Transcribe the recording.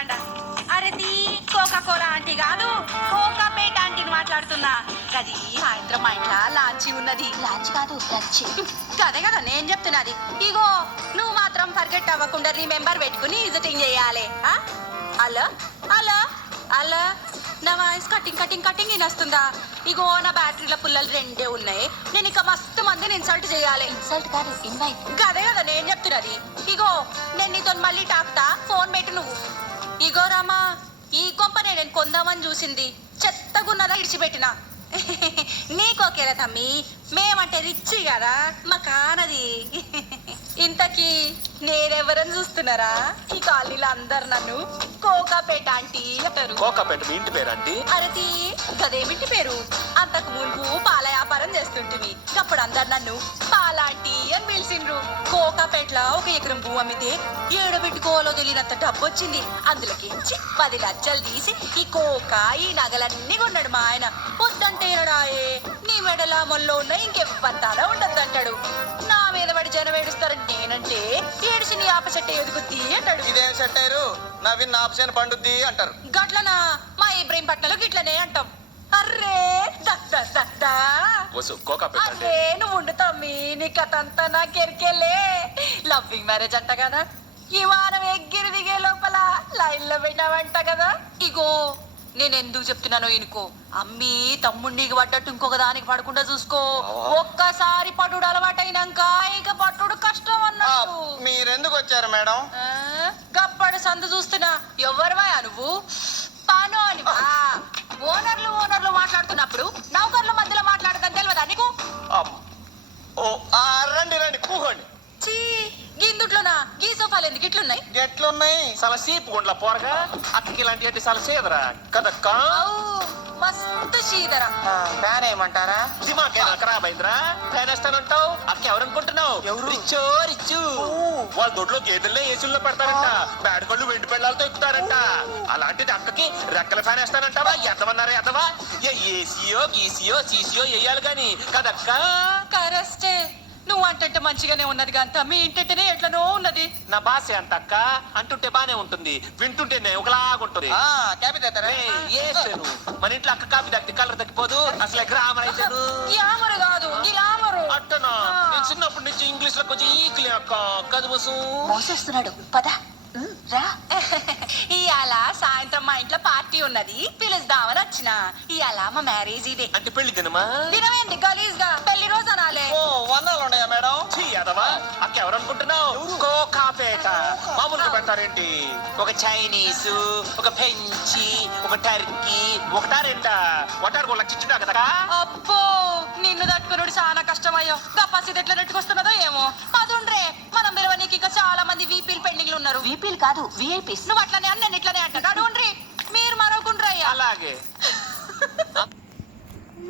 రండా. అరే తీ Coca Cola aunty కాదు, కోకాపేట ఆంటీని మాట్లాడుతున్నా. గది సాయంత్రం మా ఇంట్లో లాంచి ఉన్నది. లాంచ్ కాదు లంచ్. కదే కదా నేను చెప్తున్నది. ఇగో నువ్వు మాత్రం ఫర్గెట్ అవ్వకుండా రిమెంబర్ పెట్టుకుని విజిటింగ్ చేయాలి. హలో హలో హలో, నా వాయిస్ కటింగ్ కటింగ్ కటింగ్ వినొస్తుందా? ఇగో నా బ్యాటరీల పుల్లలు 2 ఉన్నాయి. నేను ఇక మస్తు మందిని ఇన్సల్ట్ చేయాలి. ఇన్సల్ట్ కాదు ఇన్వైట్. అదే కదా నేను చెప్తున్నది. ఇగో నేను నీతో మళ్ళీ టాక్తా, ఫోన్ పెట్టు నువ్వు. ఇగో రామా, ఈ కొంపనే నేను కొందామని చూసింది, చెత్తగున్నదా ఇడిచిపెట్టిన. నీకోకేరా తమ్మి, మేమంటే రిచ్ కదా మా కానది. ఇంతకీ నేనెవరని చూస్తున్నారా? ఈ కాలనీలో అందరు నన్ను కోకాపేట ఆంటీ అంటారు. కోకాపేట మీ ఇంటి పేరు ఆంటీ? అరటి గదేమింటి పేరు. అంతకు మునుపు పాల వ్యాపారం చేస్తుంటివి, అప్పుడు అందరు నన్ను పాలాంటీ అని పిలిచిండ్రు. కోకాపేటలో 1 ఎకరం భూ అమ్మితే ఏడబెట్టుకోవాలో తెలియనంత డబ్బు వచ్చింది. అందులోకించి 10 లక్షలు తీసి ఈ కోకా ఈ నగలన్నీ కొన్నాడు మా ఆయన. వద్దంటేనడాయే, నీ మెడల మొల్లో ఉన్న ఇంకెవ్వంతాడా ఉండద్దంటాడు. నా మీద పడి జనం ఏడుస్తారని నేనంటే ఏడిసి నీ ఆపసెట్టే ఎదుగుద్ది అంటాడు. ఇదేం సెట్ అయ్యారు, నవీన్ ఆప్షన్ పండుద్ది అంటారు. గట్లనా? మా ఇబ్రహీంపట్నంలో గిట్లనే అంటాం. అర్రే దత్తా దత్తా, వసు కోకాపేట అంటే అర్రే నువ్వు ఉండు తమ్మి, నీ కథ అంతా నాకెరికెళ్ళే. లవ్వింగ్ మ్యారేజ్ అంట కదా, ఈ వారం ఎగ్గిరి దిగే లోపల లైన్ లో పెట్టావంట కదా. ఇగో నేను ఎందుకు చెప్తున్నానో ఇనుకో, అమ్మి తమ్ముడిని పడ్డట్టు ఇంకొక దానికి పడకుండా చూసుకో. ఒక్కసారి పట్టుడు అలవాటైనాక ఇక పట్టుడు కష్టం అన్నట్టు. మీరెందుకు వచ్చారు మేడం? గప్పడు సందు చూస్తున్నా. ఎవరివా నువ్వు? పాను అనివా? ఓనర్లు మాట్లాడుతున్నప్పుడు నౌకర్ల మధ్యలో మాట్లాడదని తెలియదా నీకు? ఓ రండి రండి కూకోండి. చీ, గిందుట్లోనా గీ సోఫాలు ఎందుకు ఇట్లున్నాయి? ఎట్లున్నాయి? చాలా సీపు గుండ్ల పోరగా అక్కకి ఇలాంటి అంటే చాలా సేదరా కదక్క. మస్తు చీదరా. ఫ్యాన్ ఏమంటారా? దిమాకేనా ఖరాబ్ అయిందిరా? ఫ్యాన్ వేస్తానంటావు? అక్క ఎవరనుకుంటున్నావు? ఎవరు? రిచ్చో రిచ్చు. వాళ్ళ దొడ్లో గేదెల్లో ఏసుల్లో పెడతారంట, బేడకళ్ళు వెండి పెళ్ళాలతో ఎక్కుతారంట. అలాంటిది అక్కకి రెక్కల ఫ్యాన్ వేస్తానంటావా? ఎంతమన్నారా ఎంతవా? ఏసీయో గీసీయో సీసీయో వేయాలి గాని కదక్క. కరెస్టే, నువ్వు అంటే మంచిగానే ఉన్నది కాంత, మీ ఇంటంటేనే ఎట్లనో ఉన్నది. నా భాష అంత అక్క అంటుంటే బానే ఉంటుంది, వింటుంటేనే ఒకలాగుంటుంది. మన ఇంట్లో అక్క కాపీ తగ్గి కలర్ తగ్గిపోదు. అసలు గ్రామర్ అయితే గ్లామర్ కాదు గ్లామరు. అట్టనా? నేను చిన్నప్పటి నుంచి ఇంగ్లీష్ లో కొంచెం ఈక్లే అక్క. కదుబసు మోసేస్తున్నాడు పద రా. ఇవాళ సాయంత్రం మా ఇంట్లో పార్టీ ఉన్నది, పిలుస్తామని వచ్చిన. ఇవాళ మా మ్యారేజ్ ఇదే. అంటే పెళ్లి దినమా? దినమేంటి గలీజ్ గా, పెళ్లి రోజు అనాలే. ఓ వన్నాలు ఉన్నాయా మేడం? ఛీ అదవా, అక్క ఎవరనుకుంటున్నావు? కోకాపేట. మామూలుగా పెడతారేంటి? ఒక చైనీసు, ఒక ఫ్రెంచి, ఒక టర్కీ, ఒకటా రెండా? ఒకటారు లక్షించుడా కదా. అబ్బో, నిన్ను తట్టుకున్నాడు చాలా కష్టమయ్యో. గప్పాసి ఎట్లా నెట్టుకొస్తున్నదో ఏమో. పదుండ్రే, మనం పిలవనీకి ఇంకా చాలా మంది వీపీలు పెండింగ్లు ఉన్నారు. వీపీలు కాదు విఐపీస్. నువ్వు అట్లనే అని నేను ఇట్లనే అంట. నడుండ్రి, మీరు మరొకుండ్రయ్యా. అలాగే